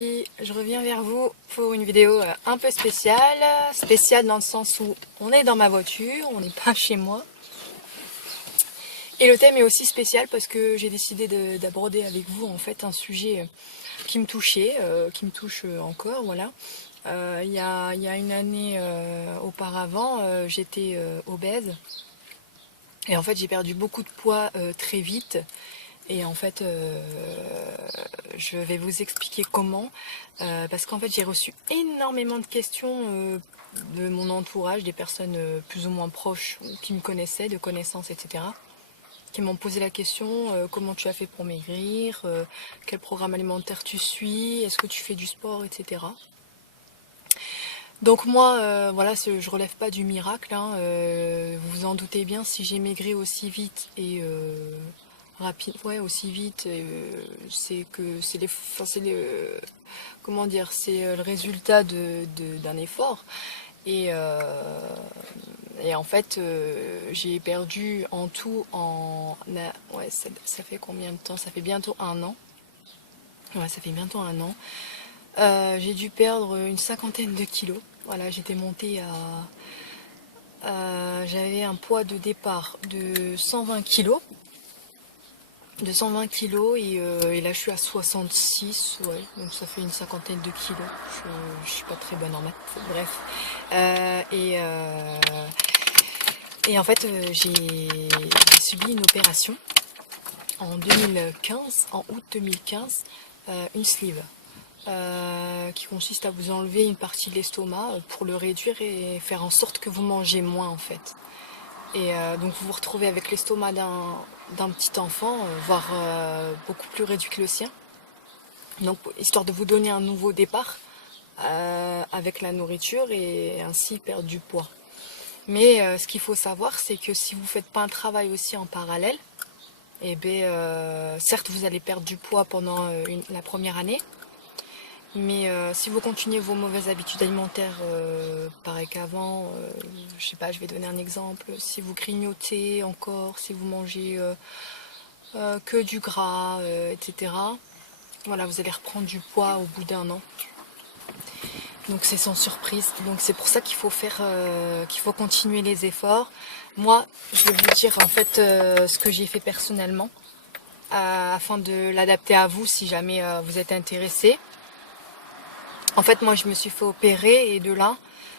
Je reviens vers vous pour une vidéo un peu spéciale. Spéciale dans le sens où on est dans ma voiture, on n'est pas chez moi. Et le thème est aussi spécial parce que j'ai décidé d'aborder avec vous en fait un sujet qui me touchait, qui me touche encore, voilà. Il y a une année auparavant, j'étais obèse. Et en fait j'ai perdu beaucoup de poids très vite. Et en fait, je vais vous expliquer comment, parce qu'en fait j'ai reçu énormément de questions de mon entourage, des personnes plus ou moins proches qui me connaissaient, de connaissances, etc. Qui m'ont posé la question, comment tu as fait pour maigrir, quel programme alimentaire tu suis, est-ce que tu fais du sport, etc. Donc moi, voilà, je relève pas du miracle, hein, vous vous en doutez bien, si j'ai maigri aussi vite et rapide, ouais, aussi vite, c'est que comment dire, c'est le résultat d'un effort. Et, euh, et en fait, j'ai perdu en tout, ouais, ça fait combien de temps? Ça fait bientôt un an. Ouais, ça fait bientôt un an. J'ai dû perdre une cinquantaine de kilos. Voilà, j'étais montée j'avais un poids de départ de 120 kilos. Et là je suis à 66, ouais, donc ça fait une cinquantaine de kilos. Je suis pas très bonne en maths, bref. Et en fait j'ai subi une opération en 2015, en août 2015, une sleeve. Qui consiste à vous enlever une partie de l'estomac pour le réduire et faire en sorte que vous mangez moins en fait. Et donc vous vous retrouvez avec l'estomac d'un petit enfant, voire beaucoup plus réduit que le sien. Donc histoire de vous donner un nouveau départ avec la nourriture et ainsi perdre du poids. Mais ce qu'il faut savoir, c'est que si vous ne faites pas un travail aussi en parallèle, eh bien, certes vous allez perdre du poids pendant la première année, mais si vous continuez vos mauvaises habitudes alimentaires, pareil qu'avant, je sais pas, je vais donner un exemple. Si vous grignotez encore, si vous mangez que du gras, etc. Voilà, vous allez reprendre du poids au bout d'un an. Donc c'est sans surprise. Donc c'est pour ça qu'il faut qu'il faut continuer les efforts. Moi, je vais vous dire en fait ce que j'ai fait personnellement, afin de l'adapter à vous si jamais vous êtes intéressé. En fait, moi, je me suis fait opérer et de là,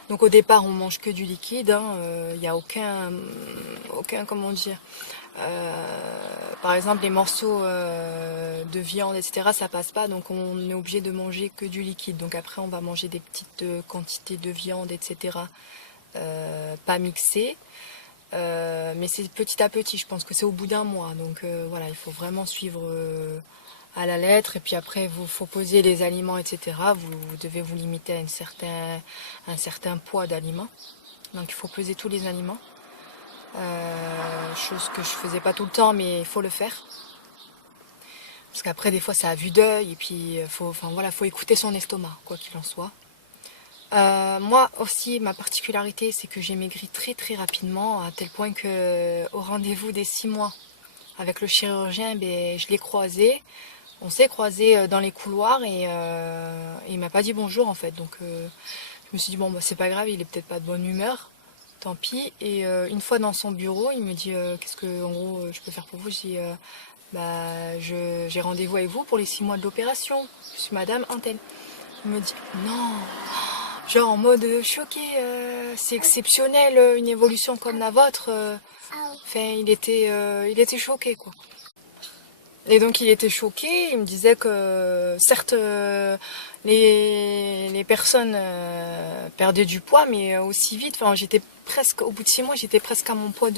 donc au départ, on mange que du liquide. Il n'y a aucun, comment dire, par exemple, les morceaux de viande, etc., ça passe pas, donc on est obligé de manger que du liquide. Donc après, on va manger des petites quantités de viande, etc., pas mixées. Mais c'est petit à petit, je pense que c'est au bout d'un mois. Donc voilà, il faut vraiment suivre à la lettre. Et puis après, il faut poser les aliments, etc. Vous devez vous limiter à un certain poids d'aliments. Donc il faut peser tous les aliments. Chose que je faisais pas tout le temps, mais il faut le faire. Parce qu'après, des fois, c'est à vue d'œil. Et puis, enfin, voilà, faut écouter son estomac, quoi qu'il en soit. Moi aussi, ma particularité, c'est que j'ai maigri très très rapidement, à tel point que au rendez-vous des 6 mois avec le chirurgien, ben, je l'ai croisé. On s'est croisé dans les couloirs et il m'a pas dit bonjour en fait. Donc je me suis dit bon bah c'est pas grave, il est peut-être pas de bonne humeur, tant pis. Et une fois dans son bureau, il me dit qu'est-ce que en gros je peux faire pour vous. Je dis bah j'ai rendez-vous avec vous pour les 6 mois de l'opération. Je suis Madame Intel. Il me dit non. Genre en mode choqué, c'est exceptionnel, une évolution comme la vôtre. Enfin, il était choqué quoi. Et donc il était choqué, il me disait que certes les personnes perdaient du poids, mais aussi vite. Enfin, j'étais presque au bout de 6 mois, j'étais presque à mon poids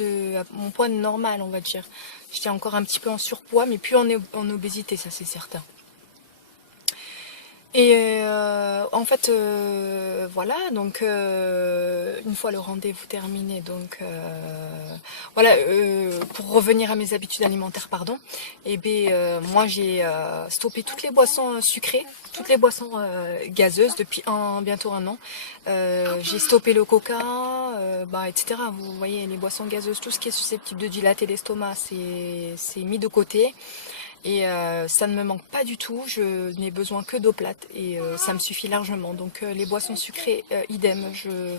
normal, on va dire. J'étais encore un petit peu en surpoids, mais plus en obésité, ça c'est certain. Et en fait, voilà, donc une fois le rendez-vous terminé, donc voilà, pour revenir à mes habitudes alimentaires, pardon, et bien moi j'ai stoppé toutes les boissons sucrées, toutes les boissons gazeuses depuis bientôt un an. J'ai stoppé le coca, bah, etc. Vous voyez, les boissons gazeuses, tout ce qui est susceptible de dilater l'estomac, c'est mis de côté. Et ça ne me manque pas du tout, je n'ai besoin que d'eau plate et ça me suffit largement. Donc les boissons sucrées, idem,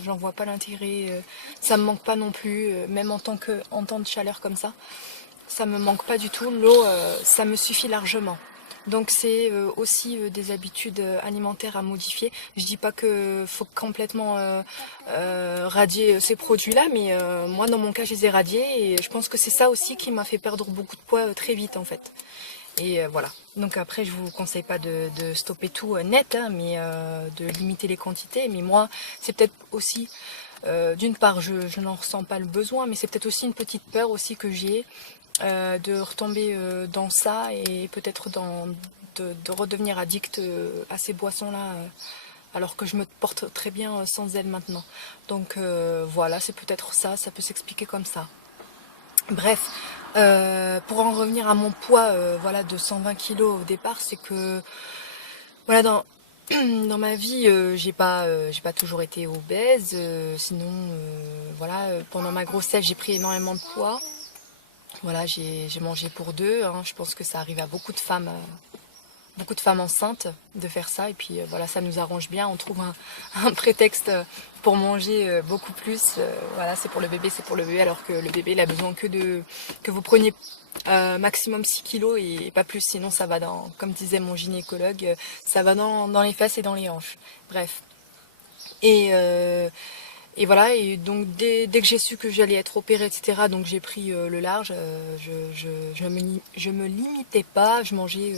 j'en vois pas l'intérêt, ça me manque pas non plus, même en temps de chaleur comme ça me manque pas du tout. L'eau, ça me suffit largement. Donc c'est aussi des habitudes alimentaires à modifier. Je dis pas que faut complètement radier ces produits-là, mais moi dans mon cas je les ai radiés et je pense que c'est ça aussi qui m'a fait perdre beaucoup de poids très vite en fait. Et voilà. Donc après je vous conseille pas de stopper tout net, hein, mais de limiter les quantités. Mais moi c'est peut-être aussi d'une part je n'en ressens pas le besoin, mais c'est peut-être aussi une petite peur aussi que j'ai de retomber dans ça et peut-être de redevenir addict à ces boissons-là, alors que je me porte très bien sans elles maintenant. Donc voilà, c'est peut-être ça, ça peut s'expliquer comme ça. Bref, pour en revenir à mon poids voilà, de 120 kilos au départ, c'est que voilà, dans ma vie, j'ai pas toujours été obèse, sinon voilà, pendant ma grossesse, j'ai pris énormément de poids. Voilà, j'ai mangé pour deux, hein. Je pense que ça arrive à beaucoup de femmes enceintes de faire ça. Et puis voilà, ça nous arrange bien. On trouve un prétexte pour manger beaucoup plus. Voilà, c'est pour le bébé, c'est pour le bébé. Alors que le bébé, il a besoin que vous preniez maximum 6 kilos et pas plus. Sinon, ça va comme disait mon gynécologue, ça va dans les fesses et dans les hanches. Bref. Et, euh, et voilà, et donc dès que j'ai su que j'allais être opérée, etc., donc j'ai pris le large, je me limitais pas, je mangeais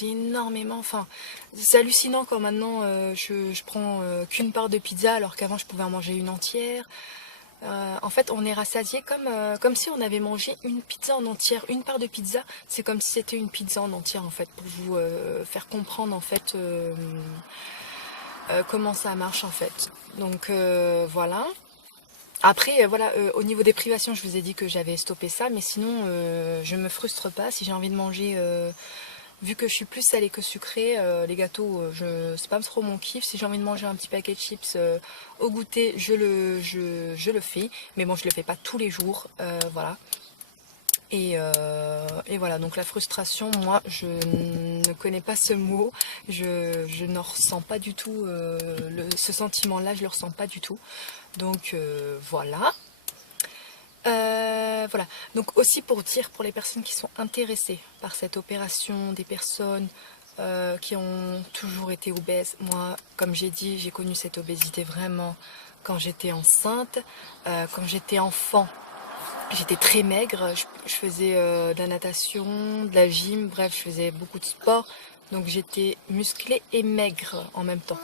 énormément, enfin, c'est hallucinant quand maintenant je prends qu'une part de pizza alors qu'avant je pouvais en manger une entière. En fait, on est rassasié comme si on avait mangé une pizza en entière. Une part de pizza, c'est comme si c'était une pizza en entière, en fait, pour vous faire comprendre, en fait, comment ça marche en fait. Donc voilà. Après, voilà, au niveau des privations, je vous ai dit que j'avais stoppé ça, mais sinon, je me frustre pas. Si j'ai envie de manger, vu que je suis plus salée que sucrée, les gâteaux, c'est pas trop mon kiff. Si j'ai envie de manger un petit paquet de chips au goûter, je le fais. Mais bon, je le fais pas tous les jours, voilà. Et voilà, donc la frustration, moi, je ne connais pas ce mot, je n'en ressens pas du tout, ce sentiment-là, je le ressens pas du tout. Donc voilà. Voilà, donc aussi pour dire pour les personnes qui sont intéressées par cette opération, des personnes qui ont toujours été obèses, moi, comme j'ai dit, j'ai connu cette obésité vraiment quand j'étais enceinte, quand j'étais enfant. J'étais très maigre, je faisais de la natation, de la gym, bref, je faisais beaucoup de sport. Donc j'étais musclée et maigre en même temps.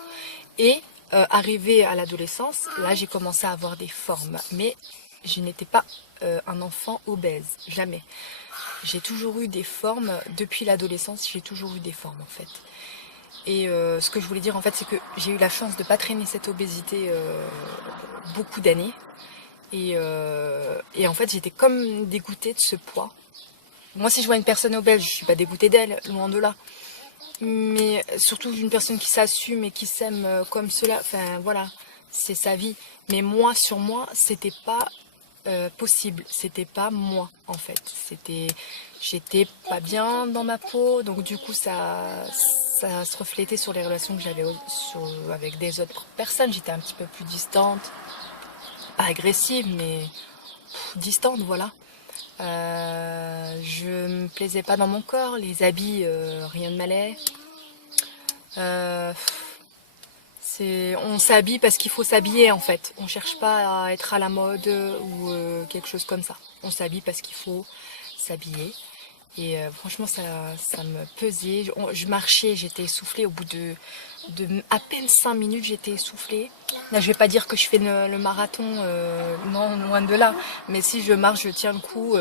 Et arrivée à l'adolescence, là j'ai commencé à avoir des formes. Mais je n'étais pas un enfant obèse, jamais. J'ai toujours eu des formes, depuis l'adolescence, j'ai toujours eu des formes en fait. Et ce que je voulais dire en fait, c'est que j'ai eu la chance de ne pas traîner cette obésité beaucoup d'années. Et en fait, j'étais comme dégoûtée de ce poids. Moi, si je vois une personne obèse, je suis pas dégoûtée d'elle, loin de là. Mais surtout une personne qui s'assume et qui s'aime comme cela, enfin voilà, c'est sa vie. Mais moi, sur moi, c'était pas possible. C'était pas moi, en fait. J'étais pas bien dans ma peau, donc du coup, ça se reflétait sur les relations que j'avais avec des autres personnes. J'étais un petit peu plus distante, pas agressive, mais distante, voilà. Je me plaisais pas dans mon corps, les habits, rien ne m'allait. Euh, on s'habille parce qu'il faut s'habiller en fait. On cherche pas à être à la mode ou quelque chose comme ça. On s'habille parce qu'il faut s'habiller. Et franchement, ça me pesait. Je marchais, j'étais essoufflée. Au bout de à peine 5 minutes, j'étais essoufflée. Là, je vais pas dire que je fais le marathon, non, loin de là. Mais si je marche, je tiens le coup.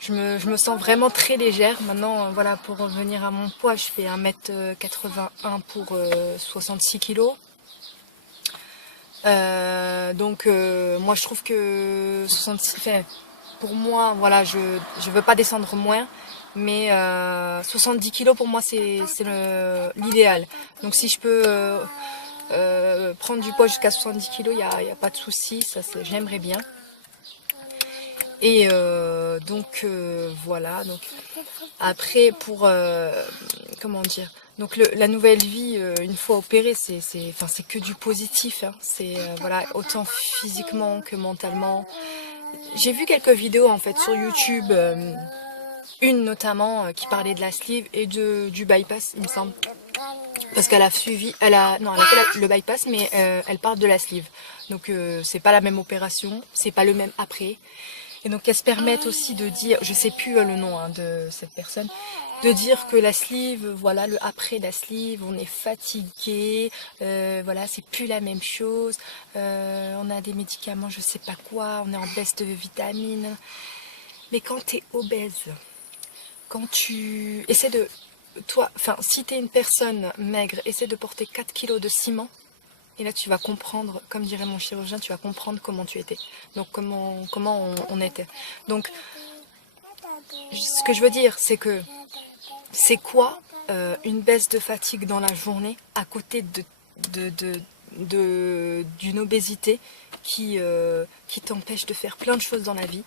Je me sens vraiment très légère. Maintenant, voilà, pour revenir à mon poids, je fais 1m81 pour 66 kilos. Donc, moi, je trouve que 66, enfin, pour moi, voilà, je veux pas descendre moins. Mais 70 kilos, pour moi, c'est l'idéal. Donc, si je peux prendre du poids jusqu'à 70 kilos, il y a pas de souci. Ça, j'aimerais bien. Et donc voilà, donc après pour comment dire, donc la nouvelle vie une fois opérée, c'est que du positif, hein. C'est voilà, autant physiquement que mentalement. J'ai vu quelques vidéos en fait sur YouTube, une notamment qui parlait de la sleeve et du bypass, il me semble. Parce qu'elle a suivi, non, elle a fait le bypass, mais elle parle de la sleeve. Donc c'est pas la même opération, c'est pas le même après. Et donc elles se permettent aussi de dire, je sais plus le nom hein, de cette personne, de dire que la sleeve, voilà, le après la sleeve, on est fatigué, voilà, c'est plus la même chose, on a des médicaments, je sais pas quoi, on est en baisse de vitamines. Mais quand tu es obèse, quand tu essaies de, toi, enfin, si tu es une personne maigre, essaie de porter 4 kilos de ciment, et là tu vas comprendre, comme dirait mon chirurgien, tu vas comprendre comment tu étais, donc comment on était. Donc ce que je veux dire, c'est que c'est quoi une baisse de fatigue dans la journée à côté d'une obésité qui t'empêche de faire plein de choses dans la vie,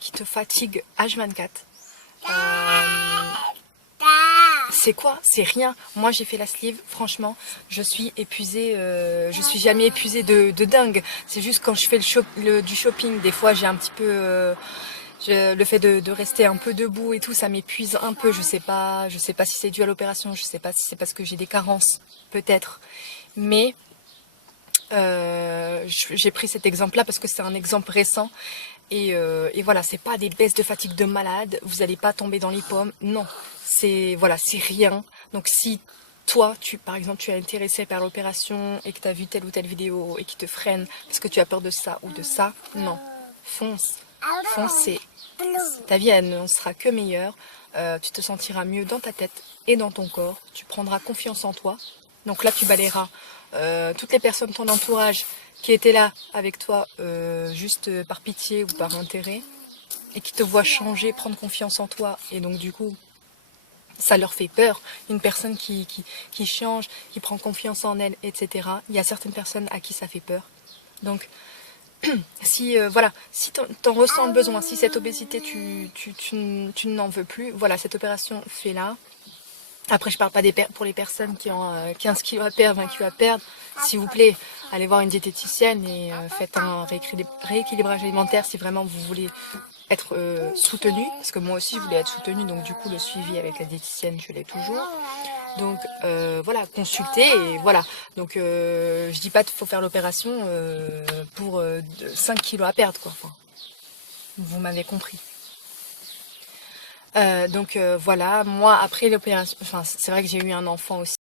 qui te fatigue H24. C'est quoi? C'est rien. Moi j'ai fait la sleeve, franchement, je suis épuisée, je suis jamais épuisée de dingue. C'est juste quand je fais du shopping, des fois j'ai un petit peu... le fait de rester un peu debout et tout, ça m'épuise un peu. Je sais pas si c'est dû à l'opération, je sais pas si c'est parce que j'ai des carences, peut-être. Mais j'ai pris cet exemple-là parce que c'est un exemple récent. Et voilà, c'est pas des baisses de fatigue de malade, vous allez pas tomber dans les pommes, non. C'est voilà, c'est rien. Donc si toi, par exemple, tu es intéressé par l'opération et que tu as vu telle ou telle vidéo et qui te freine parce que tu as peur de ça ou de ça, non. Fonce. Foncez. Ta vie, elle ne sera que meilleure. Tu te sentiras mieux dans ta tête et dans ton corps. Tu prendras confiance en toi. Donc là, tu balayeras toutes les personnes de ton entourage qui étaient là avec toi juste par pitié ou par intérêt et qui te voient changer, prendre confiance en toi. Et donc du coup, ça leur fait peur. Une personne qui change, qui prend confiance en elle, etc. Il y a certaines personnes à qui ça fait peur. Donc si voilà, si t'en ressens le besoin, si cette obésité tu n'en veux plus, voilà, cette opération fais-la. Après je parle pas pour les personnes qui ont 15 kilos à perdre, 20 kilos à perdre, s'il vous plaît, allez voir une diététicienne et faites un rééquilibrage alimentaire si vraiment vous voulez être soutenu, parce que moi aussi je voulais être soutenue, donc du coup le suivi avec la diététicienne je l'ai toujours. Donc voilà, consulter et voilà. Donc je dis pas qu'il faut faire l'opération pour 5 kilos à perdre quoi. Enfin, vous m'avez compris. Donc voilà, moi après l'opération, enfin c'est vrai que j'ai eu un enfant aussi.